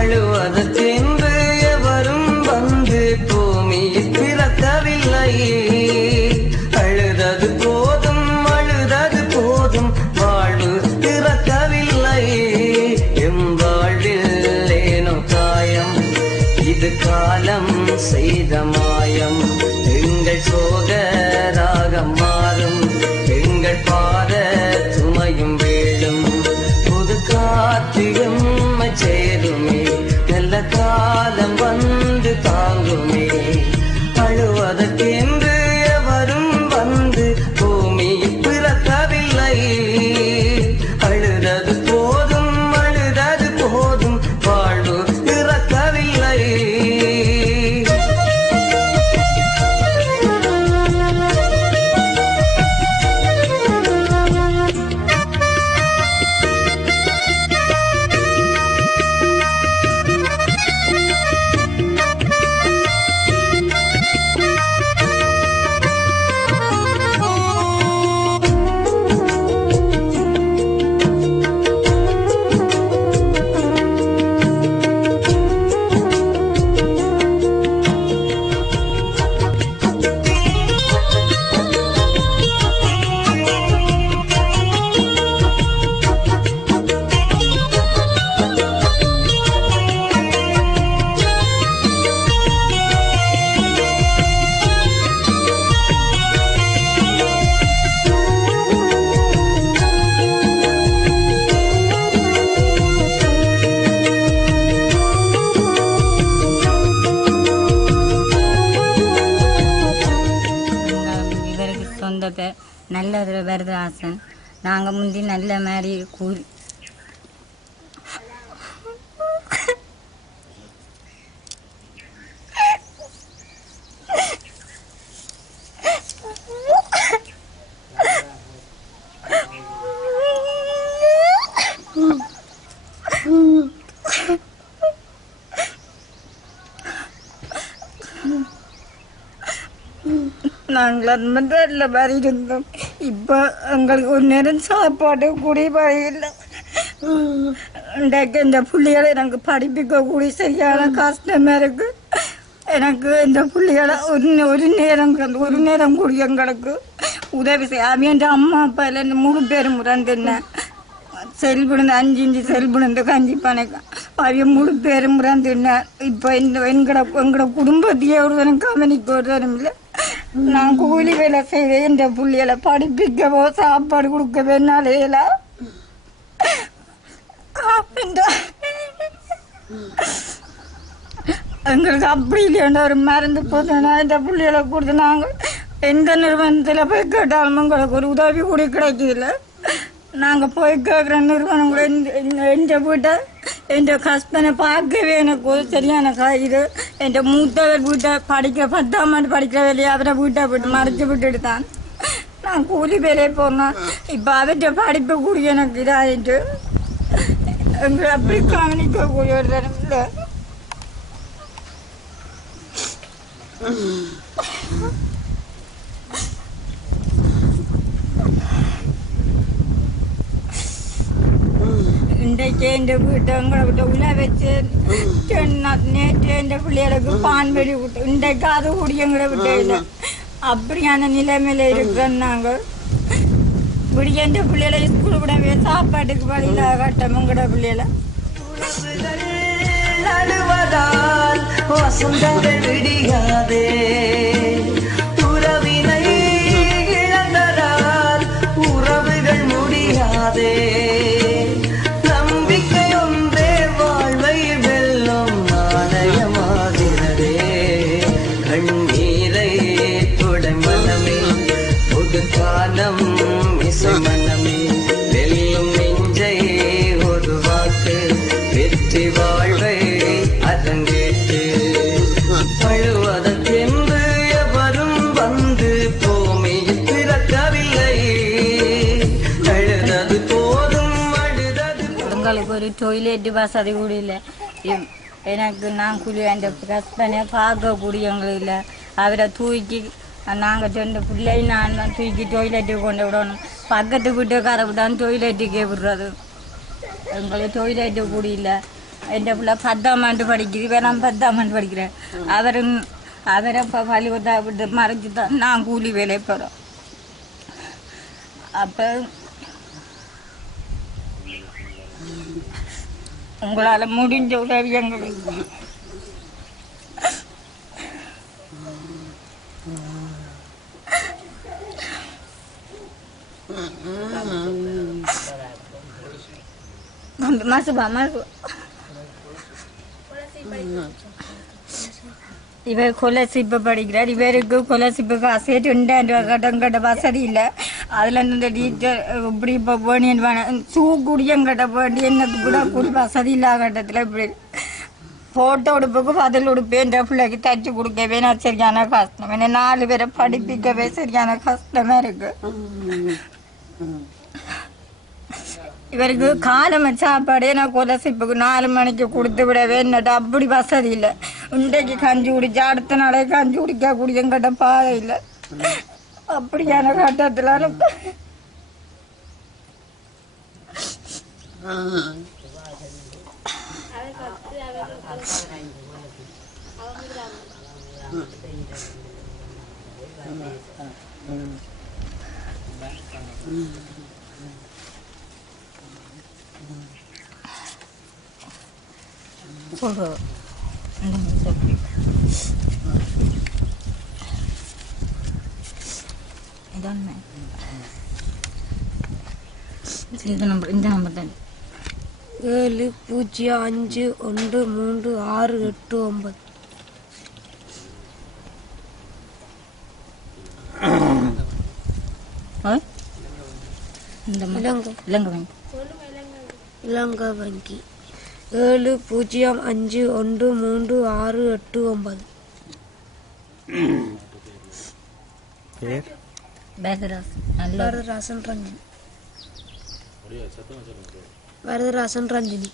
அழுவதற்கென்று எவரும் வந்து பூமியில் பிறக்கவில்லை. அழுதது போதும் அழுதது போதும் வாழ்வு பிறக்கவில்லை. எம் வாழ்வில் ஏனோ காயம், இது காலம் செய்த மாயம். எங்கள் சோகராக மாறும், எங்கள் பாத சுமையும் வீழும். புது காற்று எம்மை சேருமே, நல்ல காலம் வந்து தாங்குமே. அழுவதற்கென்று எவரும் வந்து பூமியில் பிறக்கவில்லை. அழுதது போதும் அழுதது போதும் வாழ்வு பிறக்கவில்லை. நல்ல வரதராசன். நாங்கள் முந்தி நல்ல மாதிரி கூலி நாங்கள் நல்ல மாதிரி இருந்தோம். இப்போ எங்களுக்கு ஒரு நேரம் சாப்பாடு கூடி வழியில்லை. இன்றைக்கு இந்த பிள்ளைகளை எனக்கு படிப்பிக்க கூடி சரியான கஷ்டமாக இருக்கு. எனக்கு இந்த பிள்ளைகளை ஒரு நேரம் கூடி எங்களுக்கு உதவி செய்ய. அவன் அம்மா அப்பா இல்லை முழு பேரும் முறந்துன்னு செல்புணந்து 5 செல்புணந்து கஞ்சி பனைக்கும் அவன் முழு பேரும் முறந்துன்னு. இப்போ எங்களோட குடும்பத்தையே ஒருவரும் கவனிக்க ஒருவரும் இல்லை. நான் கூலி வேலை செய்வேன். என்ற பிள்ளைகளை படிப்பிக்கவோ சாப்பாடு கொடுக்கவே நாளையில எங்களுக்கு அப்படி இல்லையா ஒரு மருந்து போதுனா இந்த பிள்ளைகளை கொடுத்து நாங்கள் எந்த நிறுவனத்தில் போய் கேட்டாலும் எங்களுக்கு ஒரு உதவி கூட கிடைக்கல. நாங்கள் போய் கேட்குற நிறுவனம் கூட எந்த வீட்டை என் ஹஸ்பண்டை பார்க்கவே எனக்கு சரியான இது. என் மூத்தவர் வீட்டை படிக்க 10ஆம் ஆண்டு படிக்கிற வேலையை அவரை வீட்டை விட்டு மறைச்சி விட்டுட்டு தான் நான் கூலி வேலையை போனேன். இப்போ அவர்கிட்ட படிப்பு கூடிய எனக்கு இதாகிட்டு எங்களை அப்படி கவனிக்கக்கூடிய ஒரு தரம் இல்லை. இன்றைக்கு எந்த வீட்டை எங்களை விட்ட உள்ள வச்சு நேற்று எந்த பிள்ளைகளுக்கு பான் வெடி விட்டு இன்றைக்கு அது கூடி எங்களை விட்ட இல்லை. அப்படியான நிலைமையில இருக்கிறோம் நாங்கள். விடிய எந்த பிள்ளைகளை ஸ்கூல் விடவே சாப்பாட்டுக்கு வழியில கட்டம் எங்களோட பிள்ளைகளை விடியாதே. உறவினை இழந்ததால் உறவுகள் முடியாதே. காலம் இசை மனமே வெல்லும் நெஞ்சை ஒரு வாக்கு வெற்றி வாழ்வை அரங்கேற்று. அழுவதற்கென்று எவரும் வந்து பூமியில் பிறக்கவில்லை. அழுதது போதும் அழுதது. உங்களுக்கு ஒரு டொய்லெட் வசதி கூட இல்லை. எனக்கு நான் கூலி அந்த ஹஸ்பண்டை பார்க்கக்கூடியவங்க இல்லை. அவரை தூக்கி நாங்கள் 2 பிள்ளை நான் தூக்கி டொய்லெட்டுக்கு கொண்டு விடணும். பக்கத்து வீட்டுக்கார விட்டான்னு டொய்லெட்டுக்கே விடுறது. எங்களுக்கு டொய்லெட்டு கூட இல்லை. என் பிள்ளை 10ஆம் ஆண்டு படிக்குது. இப்போ நான் 10ஆம் ஆண்டு படிக்கிறேன். அவரை இப்போ பள்ளிக்கூடத்தை விட்டு மறைச்சி தான் நான் கூலி வேலையை போகிறோம். அப்போ உங்களால் முடிஞ்ச உதவி எங்களுக்கு இவர் கொலசிப்பு படிக்கிறார். இவருக்கு கொலசிப்பு காசு 2000 ரூபா கட்டம் கட்ட வசதி இல்லை. அதில் இந்த டீச்சர் இப்படி இப்போ வேணும் ஷூ குடியும் கட்ட வேண்டி எனக்கு கூட கூடி வசதி இல்லாத கட்டத்தில் இப்படி ஃபோட்டோ உடுப்புக்கு பதில் உடுப்பு என்ற பிள்ளைக்கு தைச்சி கொடுக்கவே நான் சரியான கஷ்டம். ஏன்னா 4 பேரை படிப்பிக்கவே சரியான கஷ்டமா இருக்கு. இவருக்கு காலமை சாப்பாடே நான் கொலசிப்புக்கு 4 மணிக்கு கொடுத்து விடவே என்னட்ட அப்படி வசதி இல்லை. இன்றைக்கு கஞ்சி குடிச்சா அடுத்த நாளே கஞ்சி குடிக்க குடியங்கிட்ட பாதை இல்லை. அப்படியான கட்டத்தில் சொல்கிறோம். இந்த நம்பர் தான் 70513689. இலங்கை வங்கி 70513689. வரதராசன் ரஞ்சினி.